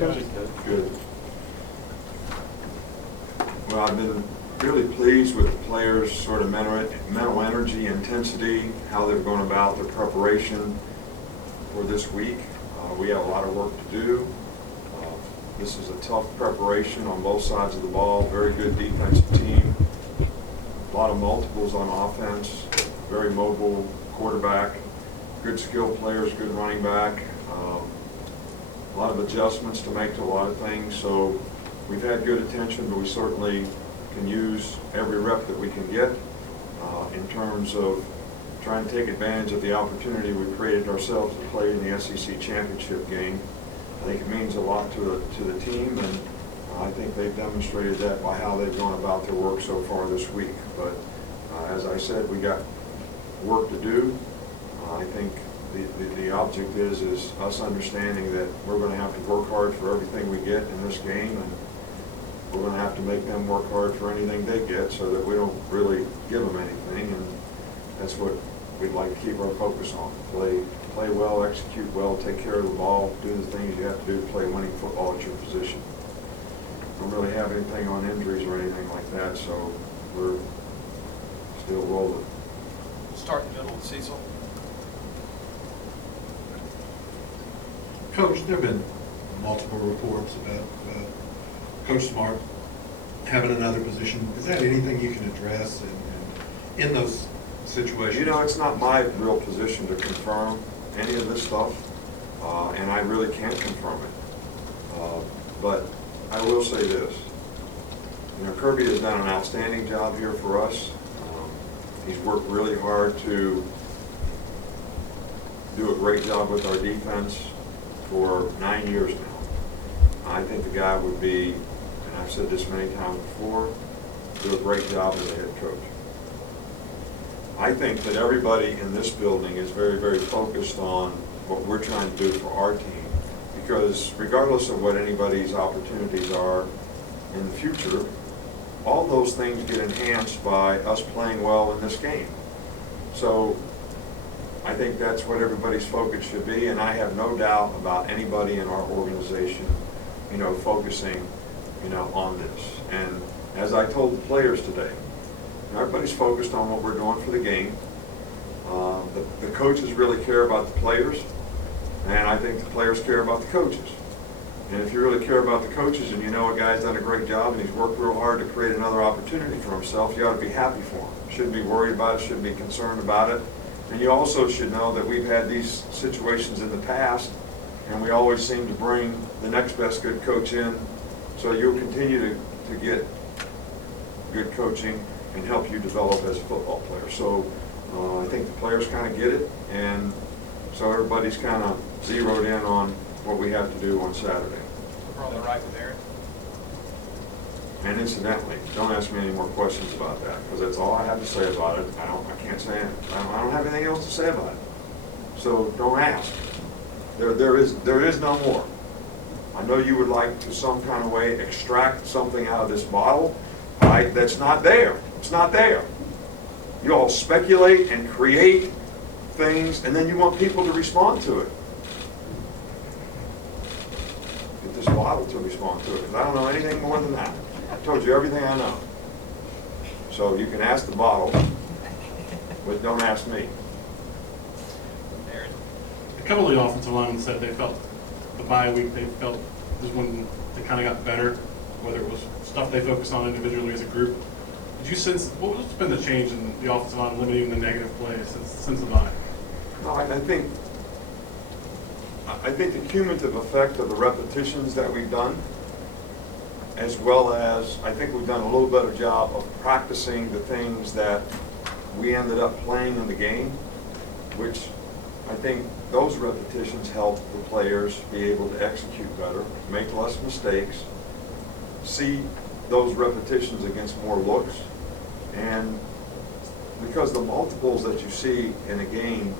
Good. Well, I've been really pleased with the players' sort of mental energy, intensity, how they're going about their preparation for this week. We have a lot of work to do. This is a tough preparation on both sides of the ball, very good defensive team, a lot of multiples on offense, very mobile quarterback, good skill players, good running back, a lot of adjustments to make to a lot of things. So we've had good attention, but we certainly can use every rep that we can get in terms of trying to take advantage of the opportunity we created ourselves to play in the SEC championship game. I think it means a lot to the team, and I think they've demonstrated that by how they've gone about their work so far this week. But as I said, we got work to do. I think the object is us understanding that we're going to have to work hard for everything we get in this game, and we're going to have to make them work hard for anything they get so that we don't really give them anything. And that's what we'd like to keep our focus on. Play well, execute well, take care of the ball, do the things you have to do to play winning football at your position. Don't really have anything on injuries or anything like that, so we're still rolling. Start in the middle, Cecil. Coach, there have been multiple reports about Coach Smart having another position. Is that anything you can address in those situations? You know, it's not my real position to confirm any of this stuff, and I really can't confirm it. But I will say this. You know, Kirby has done an outstanding job here for us. He's worked really hard to do a great job with our defense for 9 years now. I think the guy would be, and I've said this many times before, do a great job as a head coach. I think that everybody in this building is very, very focused on what we're trying to do for our team, because regardless of what anybody's opportunities are in the future, all those things get enhanced by us playing well in this game. So I think that's what everybody's focus should be, and I have no doubt about anybody in our organization, you know, focusing, you know, on this. And as I told the players today, everybody's focused on what we're doing for the game. The coaches really care about the players, and I think the players care about the coaches. And if you really care about the coaches and you know a guy's done a great job and he's worked real hard to create another opportunity for himself, you ought to be happy for him. Shouldn't be worried about it, shouldn't be concerned about it. And you also should know that we've had these situations in the past, and we always seem to bring the next best good coach in, so you'll continue to get good coaching and help you develop as a football player. So I think the players kind of get it, and so everybody's kind of zeroed in on what we have to do on Saturday. We're on the right with Aaron. And incidentally, don't ask me any more questions about that, because that's all I have to say about it. I can't say it. I don't have anything else to say about it. So don't ask. There is no more. I know you would like to some kind of way extract something out of this bottle. That's not there. It's not there. You all speculate and create things, and then you want people to respond to it. Get this bottle to respond to it, because I don't know anything more than that. I told you everything I know. So you can ask the bottle, but don't ask me. Aaron. A couple of the offensive linemen said they felt the bye week, they felt this when they kind of got better, whether it was stuff they focused on individually as a group. Did you sense, what's been the change in the offensive line limiting the negative plays since the bye? No, I think the cumulative effect of the repetitions that we've done, as well as I think we've done a little better job of practicing the things that we ended up playing in the game, which I think those repetitions help the players be able to execute better, make less mistakes, see those repetitions against more looks. And because the multiples that you see in a game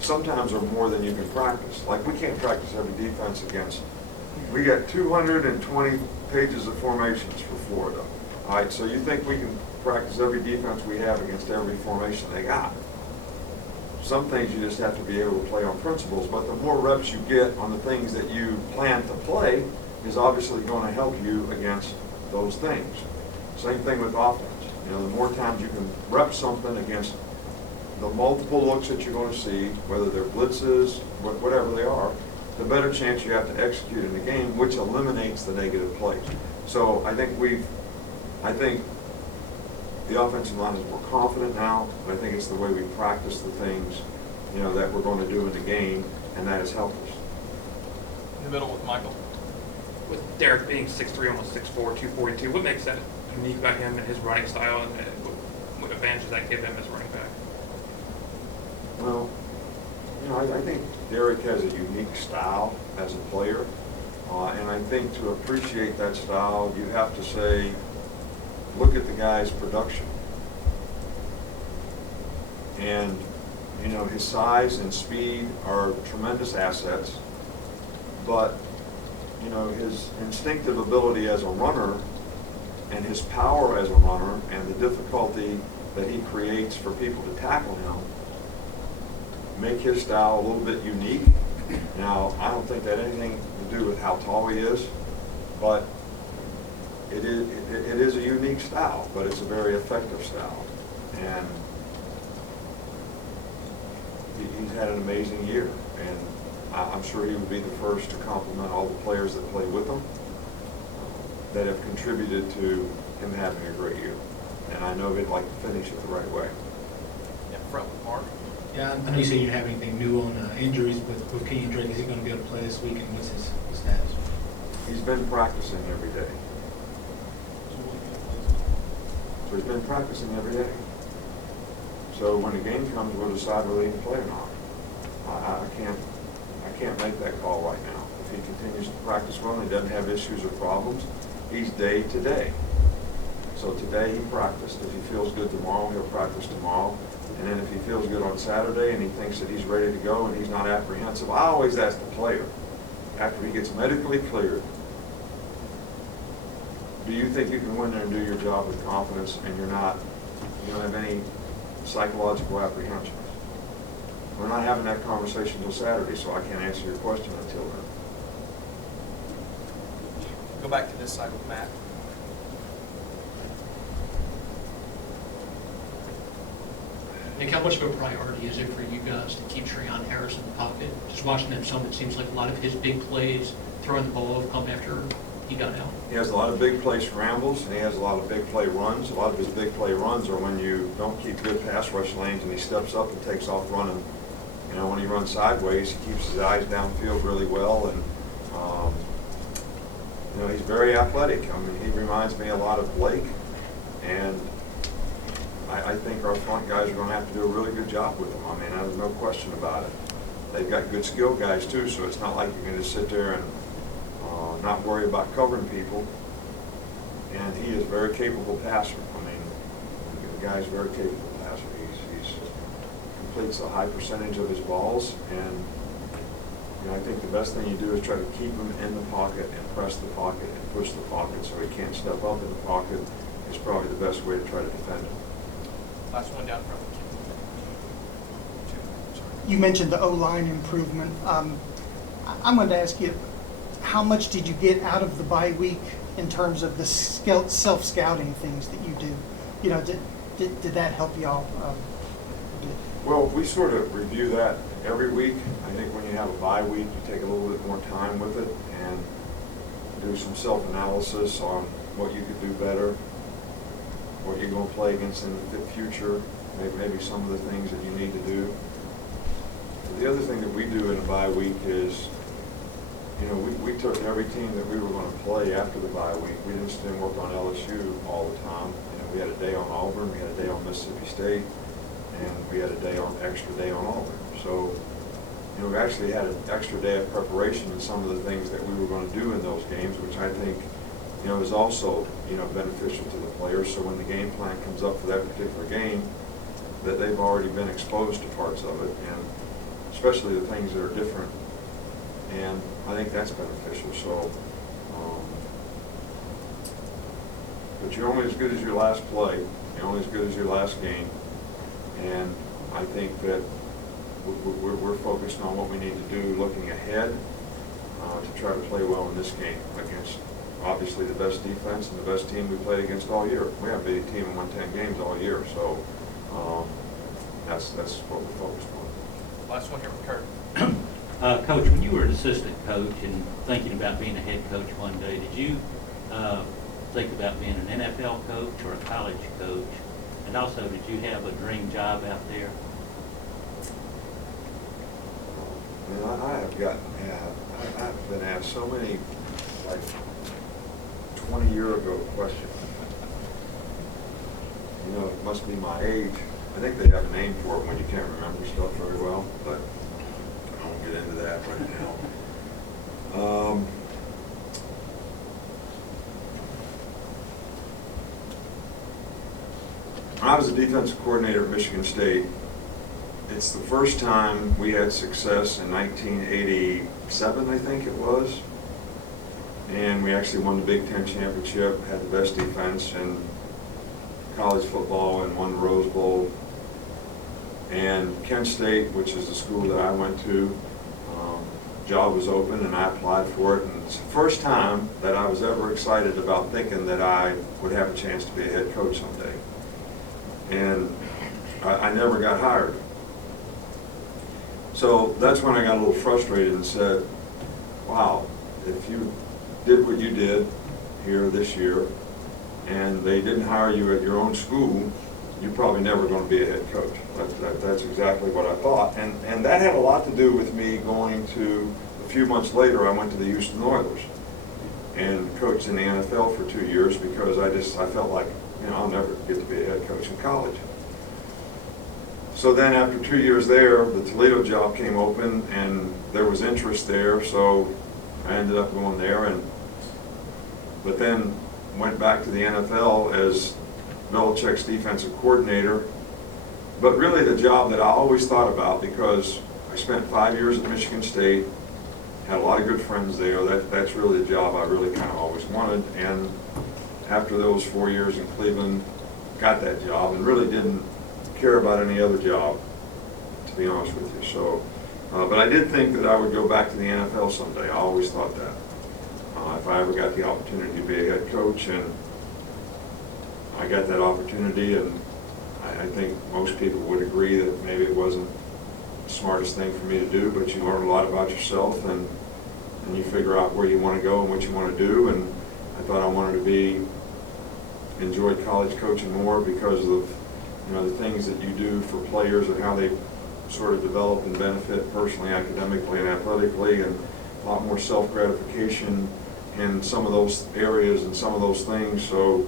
sometimes are more than you can practice. Like, we can't practice every defense against. We got 220 pages of formations for Florida. All right, so you think we can practice every defense we have against every formation they got? Some things you just have to be able to play on principles, but the more reps you get on the things that you plan to play, is obviously going to help you against those things. Same thing with offense. You know, the more times you can rep something against the multiple looks that you're going to see, whether they're blitzes, whatever they are, the better chance you have to execute in the game, which eliminates the negative plays. So I think the offensive line is more confident now, but I think it's the way we practice the things, you know, that we're going to do in the game, and that has helped us. In the middle with Michael. With Derek being 6'3", almost 6'4", 242, what makes that unique about him and his running style, and what advantage does that give him as running back? Well, you know, I think Derek has a unique style as a player, and I think to appreciate that style, you have to say, look at the guy's production. And, you know, his size and speed are tremendous assets, but, you know, his instinctive ability as a runner and his power as a runner and the difficulty that he creates for people to tackle him make his style a little bit unique. Now, I don't think that had anything to do with how tall he is, but it is a unique style, but it's a very effective style. And he's had an amazing year, and I'm sure he would be the first to compliment all the players that play with him that have contributed to him having a great year. And I know they'd like to finish it the right way. In front with Mark. Yeah, I know you say you have anything new on injuries with Kenyon Drake. Is he going to be able to play this week, and what's his status? He's been practicing every day. So he's been practicing every day. So when the game comes, we'll decide whether he can play or not. I can't make that call right now. If he continues to practice well and he doesn't have issues or problems, he's day to day. So today he practiced. If he feels good tomorrow, he'll practice tomorrow. And then if he feels good on Saturday and he thinks that he's ready to go and he's not apprehensive, I always ask the player, after he gets medically cleared, do you think you can win there and do your job with confidence and you don't have any psychological apprehensions? We're not having that conversation until Saturday, so I can't answer your question until then. Go back to this side with Matt. Nick, how much of a priority is it for you guys to keep Treon Harris in the pocket? Just watching him some, it seems like a lot of his big plays, throwing the ball have come after he got out. He has a lot of big play scrambles, and he has a lot of big play runs. A lot of his big play runs are when you don't keep good pass rush lanes and he steps up and takes off running. You know, when he runs sideways, he keeps his eyes downfield really well, and you know, he's very athletic. I mean, he reminds me a lot of Blake, and I think our front guys are going to have to do a really good job with him. I mean, there's no question about it. They've got good skill guys too, so it's not like you can just sit there and not worry about covering people. And he is a very capable passer. I mean, the guy's a very capable passer. He completes a high percentage of his balls, and you know, I think the best thing you do is try to keep him in the pocket and press the pocket and push the pocket so he can't step up in the pocket. Is probably the best way to try to defend him. Last one down front. You mentioned the O-line improvement. I'm going to ask you, how much did you get out of the bye week in terms of the self-scouting things that you do? You know, did that help y'all? Well, we sort of review that every week. I think when you have a bye week, you take a little bit more time with it and do some self-analysis on what you could do better, what you're going to play against in the future, maybe some of the things that you need to do. The other thing that we do in a bye week is, you know, we took every team that we were going to play after the bye week. We just didn't work on LSU all the time. You know, we had a day on Auburn, we had a day on Mississippi State, and we had extra day on Auburn. So, you know, we actually had an extra day of preparation in some of the things that we were going to do in those games, which I think, you know, is also, you know, beneficial to the players. So when the game plan comes up for that particular game, that they've already been exposed to parts of it, and especially the things that are different. And I think that's beneficial. So, but you're only as good as your last play. You're only as good as your last game. And I think that we're focused on what we need to do looking ahead. to try to play well in this game against obviously the best defense and the best team we played against all year. We haven't beat a team and won 10 games all year, so that's what we're focused on. Last one here with Kurt. Coach, when you were an assistant coach and thinking about being a head coach one day, did you think about being an NFL coach or a college coach? And also, did you have a dream job out there? I've been asked so many, like, 20-year-ago questions. You know, it must be my age. I think they have a name for it when you can't remember stuff very well, but I won't get into that right now. When I was a defensive coordinator at Michigan State, it's the first time we had success in 1987, I think it was. And we actually won the Big Ten championship, had the best defense in college football, and won the Rose Bowl. And Kent State, which is the school that I went to, job was open and I applied for it. And it's the first time that I was ever excited about thinking that I would have a chance to be a head coach someday. And I never got hired. So that's when I got a little frustrated and said, wow, if you did what you did here this year and they didn't hire you at your own school, you're probably never going to be a head coach. That's exactly what I thought. And that had a lot to do with me going to, a few months later, I went to the Houston Oilers and coached in the NFL for 2 years because I felt like, you know, I'll never get to be a head coach in college. So then after 2 years there, the Toledo job came open and there was interest there, so I ended up going there, but then went back to the NFL as Belichick's defensive coordinator. But really the job that I always thought about, because I spent 5 years at Michigan State, had a lot of good friends there, that's really the job I really kind of always wanted. And after those 4 years in Cleveland, got that job and really didn't care about any other job, to be honest with you. So, but I did think that I would go back to the NFL someday. I always thought that. If I ever got the opportunity to be a head coach, and I got that opportunity, and I think most people would agree that maybe it wasn't the smartest thing for me to do, but you learn a lot about yourself, and you figure out where you want to go and what you want to do. And I thought I wanted to enjoyed college coaching more because of, you know, the things that you do for players and how they sort of develop and benefit personally, academically, and athletically, and a lot more self-gratification in some of those areas and some of those things. So,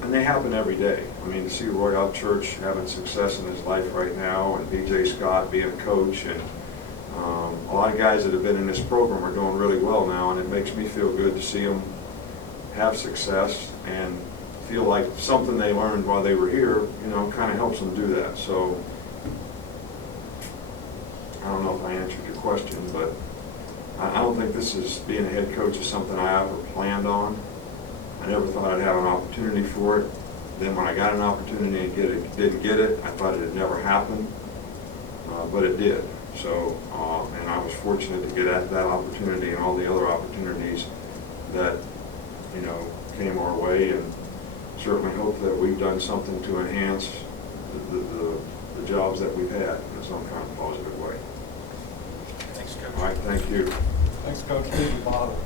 and they happen every day. I mean, to see Roy Upchurch having success in his life right now, and B.J. Scott being a coach, and a lot of guys that have been in this program are doing really well now, and it makes me feel good to see them have success and feel like something they learned while they were here, you know, kind of helps them do that. So I don't know if I answered your question, but I don't think being a head coach is something I ever planned on. I never thought I'd have an opportunity for it. Then when I got an opportunity and didn't get it, I thought it had never happened, but it did. So, and I was fortunate to get at that opportunity and all the other opportunities that, you know, came our way, and certainly hope that we've done something to enhance the jobs that we've had in some kind of positive way. Thanks, Coach. All right, thank you. Thanks, Coach. Here's your bottle.